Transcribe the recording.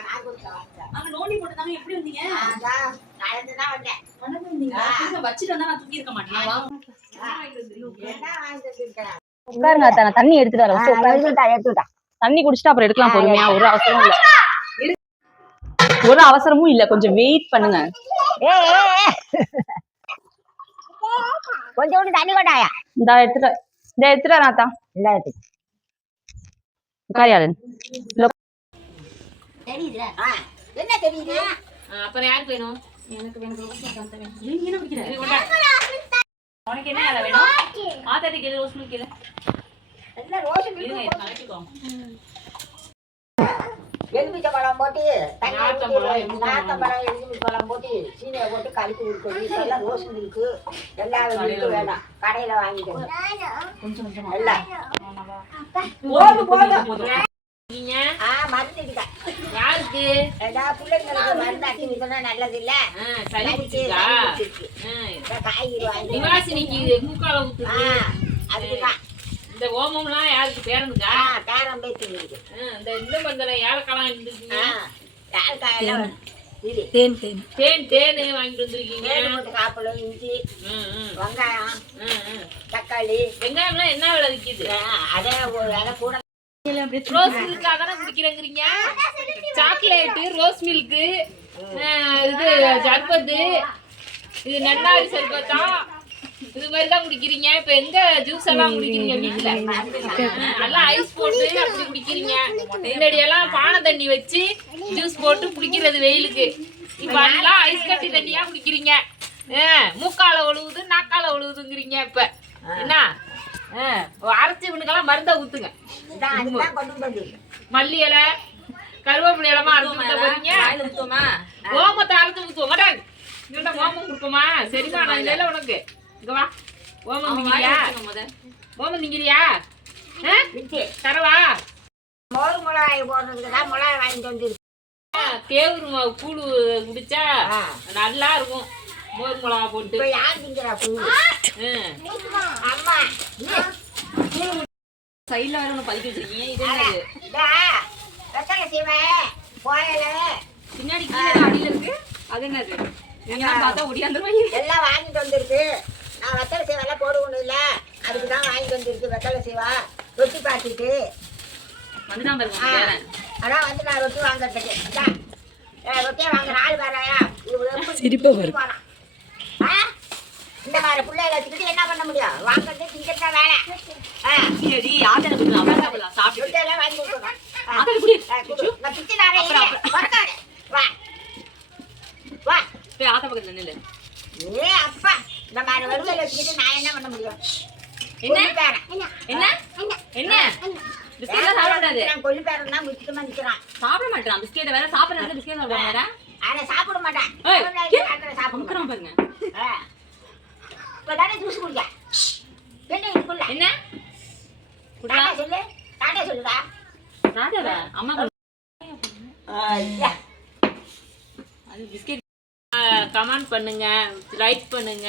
நான் கொடுத்தேன் வாங்க. அங்க நோண்டி போட்டுதாங்க. எப்படி வந்தீங்க? அதான் நடந்துதான் வந்தேன். நடந்து வந்தீங்களா ஆ. திரும்ப வச்சுட்டு வந்தா நான் தூக்கி இருக்க மாட்டேன் வாங்க என்ன வாங்கிட்டு வந்திருக்கிறேன்? உட்காருங்க அத்தை, நான் தண்ணி எடுத்துட்டு வரேன். குடிச்சிட்டு அப்புறம் எடுக்கலாம் பொறுமையா. ஒரு அவசரமும் இல்ல. ஒரு அவசரமும் இல்ல. கொஞ்சம் வெயிட் பண்ணுங்க. கொஞ்சோண்டு தண்ணி கொண்டாயா? இந்த எடுத்துட்டு இந்த எடுத்துட்டு அத்தா. இல்ல எடுத்து உட்காரியாரு ஆ, என்ன தெரியுது? அப்புறம் யாருக்கு வேணும்? எனக்கு வேணும் என்ன குடிக்கிற? உனக்கு என்ன வேலை வேணும்? ஆத்தாடி கேளு ரோஸ் மில்க் கேளு. எலுமிச்சை பழம் போட்டு ஊத்தி, எலுமிச்சை பழம். போட்டு சீனியை போட்டு கலக்கி கொடுக்கணும் இப்பெல்லாம் ரோஸ் மில்க் எல்லா மில்க் வேணாம். கடையில வாங்கிக்கணும் எல்லாம் போதும். போதும். யாருக்கு? பிள்ளைங்களுக்கு மருந்து அட்டி விட்டோம்னா நல்லது இல்ல காய்கறி நிவாசினிக்கு மூக்கால அதுக்குதான். இந்த ஓமம்லாம் யாருக்கு? பேரனுக்கா? பேரம் ஆ, இந்த இந்த மந்தல ஏலக்காலாம் இருந்துருக்கீங்க இது. தேன் தேன். தேன் தேன் வாங்கிட்டு வந்திருக்கீங்க? காப்பளம் இஞ்சி ம், ம், வெங்காயம். தக்காளி. வெங்காயம்லாம் என்ன விலை விக்குது? ஆ, அதை ஒரு விலை கூட ரோஸ் மில்க் அதானே குடிக்கிறேங்கிறீங்க சாக்லேட்டு ரோஸ் மில்க் இது சர்பத்து இது நன்னாரி சர்பத்தா? இது மாதிரி தான் குடிக்கிறீங்க. இப்ப எங்க ஜூஸ் எல்லாம் குடிக்கிறீங்க வீட்டுல நல்லா ஐஸ் போட்டு அப்படி குடிக்கிறீங்க. முன்னாடி எல்லாம் பானை தண்ணி வச்சு ஜூஸ் போட்டு குடிக்கிறது வெயிலுக்கு. இப்ப எல்லாம் ஐஸ் கட்டி தண்ணியா குடிக்கிறீங்க. ஆ, மூக்கால ஒழுகுது நாக்கால ஒழுகுதுங்கிறீங்க இப்ப. என்ன? அரைச்சி இவனுக்கெல்லாம் மருந்த ஊத்துங்க. மல்லி இலை கருவேப்பிலை இலமா அரைச்சு ஊத்த போறீங்க ஓமத்தை அரைச்சு ஊத்துவோம். மாட்டாங்க இங்கிட்ட ஓமம் கொடுப்போமா? சரிமா இல்ல உனக்கு. இங்க வா. ஓமம் திங்கிறியா ஓமம்? விட்டு தரவா? மோர் மிளகாய் போடுறதுக்கு தான் மிளகாய் வாங்கிட்டு வந்து கேவுரு மாவு கூழு குடிச்சா ஆ. நல்லா இருக்கும். மோர் மிளகா போட்டு. இப்ப யார் திங்கிறா. அம்மா. சைடுல வேற ஒண்ணு பதுக்கி வச்சிருக்கீங்க. இது என்னது? பின்னாடி கீழே அடியில இருக்கு. அது என்னது? எங்கெல்லாம் பார்த்தா ஒடியாந்துருவாங்க எல்லாம் வாங்கிட்டு வந்திருக்கு. நான் வெத்தலை சீவெல்லாம் போடுவோம் இல்ல. அதுக்கு தான் வாங்கிட்டு வந்திருக்கு வெத்தலை சீவா ரொட்டி பாத்திட்டு வந்துதான் பாருங்க. அதான் வந்து நான் ரொட்டி வாங்குறதுக்கு. ரொட்டியை வாங்க நாலு பேரையா சிரிப்பா வரும். மாதிரி பிள்ளைகளை வச்சுக்கிட்டு என்ன பண்ண முடியும்? வாங்குறது திங்கிறது வேலை. சரி அப்புறம் சாப்பிடலாம் சாப்பிட்டு ரொட்டியெல்லாம் வாங்கி கொடுக்கணும். ஆ. ஆத்தனை குடி. நான் பிச்சு. உட்காரு. வா. வா. போய் ஆத்த பக்கத்துல நில்லு. ஏ அப்பா. இந்த மாதிரி வறுவல் வச்சுக்கிட்டு நான் என்ன பண்ண முடியும்? என்ன. என்ன? என்ன? பிஸ்கெட் சாப்பிட கூடாது நான் தான் முக்கியமா நிக்கிறான் சாப்பிட மாட்டான். பிஸ்கெட் வேற சாப்பிடுறது பிஸ்கெட் சாப்பிட மாட்டேன் ஆனா சாப்பிட மாட்டேன். சாப்பிட மாட்டேன். பாருங்க. இப்பதானே ஜூஸ் குடிக்க? என்ன இதுக்குள்ள என்ன? டாடா சொல்லு. டாடா சொல்லுடா. ராஜாவா? அம்மா ஐயா. அது பிஸ்கெட் கமெண்ட் பண்ணுங்க லைக் பண்ணுங்க.